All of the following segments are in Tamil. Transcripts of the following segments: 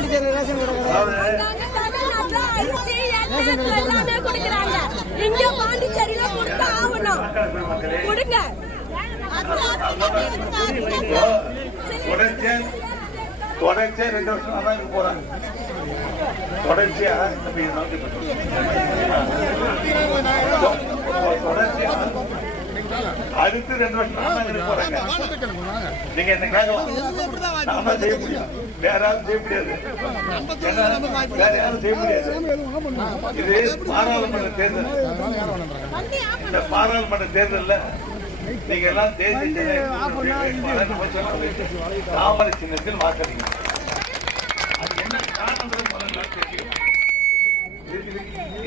பாண்டிச்சேரி ரேஷன் இங்க பாண்டிச்சேரியில கொடுத்தா ஆகணும் கொடுங்க. தொடர்ச்சியா 2 வருஷம் தான் போறாங்க. தொடர்ச்சியா தொடர்ச்சியா அடுத்து 2 வருஷம் போறாங்க. நீங்க என்ன கேட்கலாம், நாம செய்ய முடியும், வேற யாரும் செய்ய முடியாது, வேற யாரும் செய்ய முடியாது. இது பாராளுமன்ற தேர்தல். இந்த பாராளுமன்ற தேர்தல்ல நீங்க எல்லாம் தேசிய தாமரை சின்னத்தில் வாக்களிங்க. அது என்ன காரணம் தெரியும்.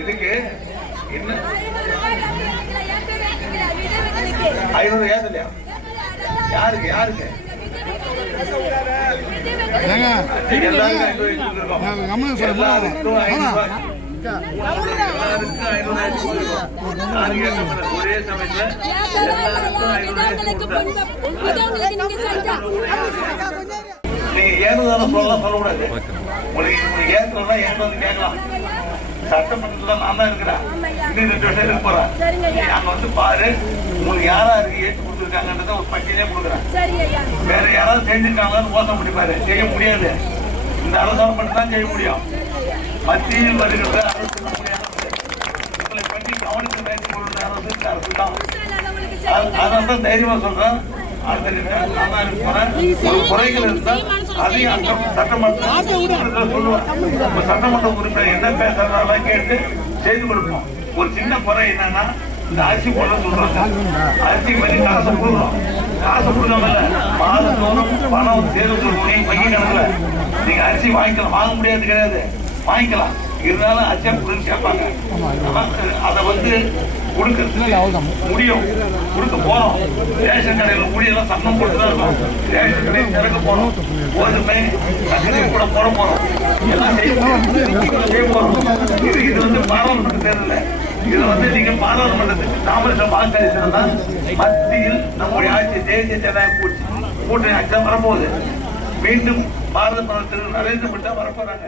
இதுக்கு என்ன 500 ஏதலையா யாருக்கு யாருக்கு ஒரே சமயத்துல நீங்க ஏறுதான சொல்லக்கூடாது. உங்களுக்கு ஏற்றா ஏற்றது கேட்கலாம். சட்டமன்றத்துல நான் தான் இருக்கிறேன். இன்னும் 2 வருஷம் இருக்க போறேன். அங்க வந்து பாரு, உங்களுக்கு யாரா இருக்கு ஏற்று கொடுத்துருக்காங்கன்றத ஒரு பட்டியலே கொடுக்குறேன். வேற யாராவது செஞ்சிருக்காங்கன்னு மோசம் பண்ணிப்பாரு. செய்ய முடியாது. இந்த அரசாங்கம் மட்டும் தான் செய்ய முடியும். மத்தியில் வருகின்ற அரசு உங்களை பற்றி கவனித்து பேசி கொள்கிற அரசு தான். அதான் தான் தைரியமா சொல்றேன். குறைகள் இருந்தால் அதையும் சட்டமன்ற உறுப்பினர் என்ன பேசுறதா கேட்டு செய்து கொடுப்போம். ஒரு சின்ன குறை என்னன்னா, இந்த அரிசி போட சொல்றாங்க. அரிசி பண்ணி காசு கொடுக்குறோம். காசு கொடுக்காம மாதத்தோறும் பணம் தேர்வு வங்கி கணக்குல நீங்க அரிசி வாங்கிக்கலாம். வாங்க முடியாது கிடையாது, வாங்கிக்கலாம். இருந்தாலும் அரிசியா கொடுன்னு கேட்பாங்க. அதை வந்து கொடுக்க முடியும், கொடுக்க போறோம். ரேஷன் கடையில் முடியெல்லாம் சம்மம் போட்டுதான் இருக்கும். ரேஷன் கடையை திறக்க போறோம். கோதுமை சக்கரை கூட போட போறோம். எல்லாம் செய்ய போறோம். இது வந்து பாராளுமன்ற தேர்தல். இதுல வந்து நீங்க பாராளுமன்றத்துக்கு தாமரை வாக்களித்தா மத்தியில் நம்முடைய ஆட்சி தேசிய ஜனநாயக கூட்டணி ஆட்சி வரப்போகுது. மீண்டும் பாரத பிரதமர் நரேந்திர மோடி தான் வரப்போறாங்க.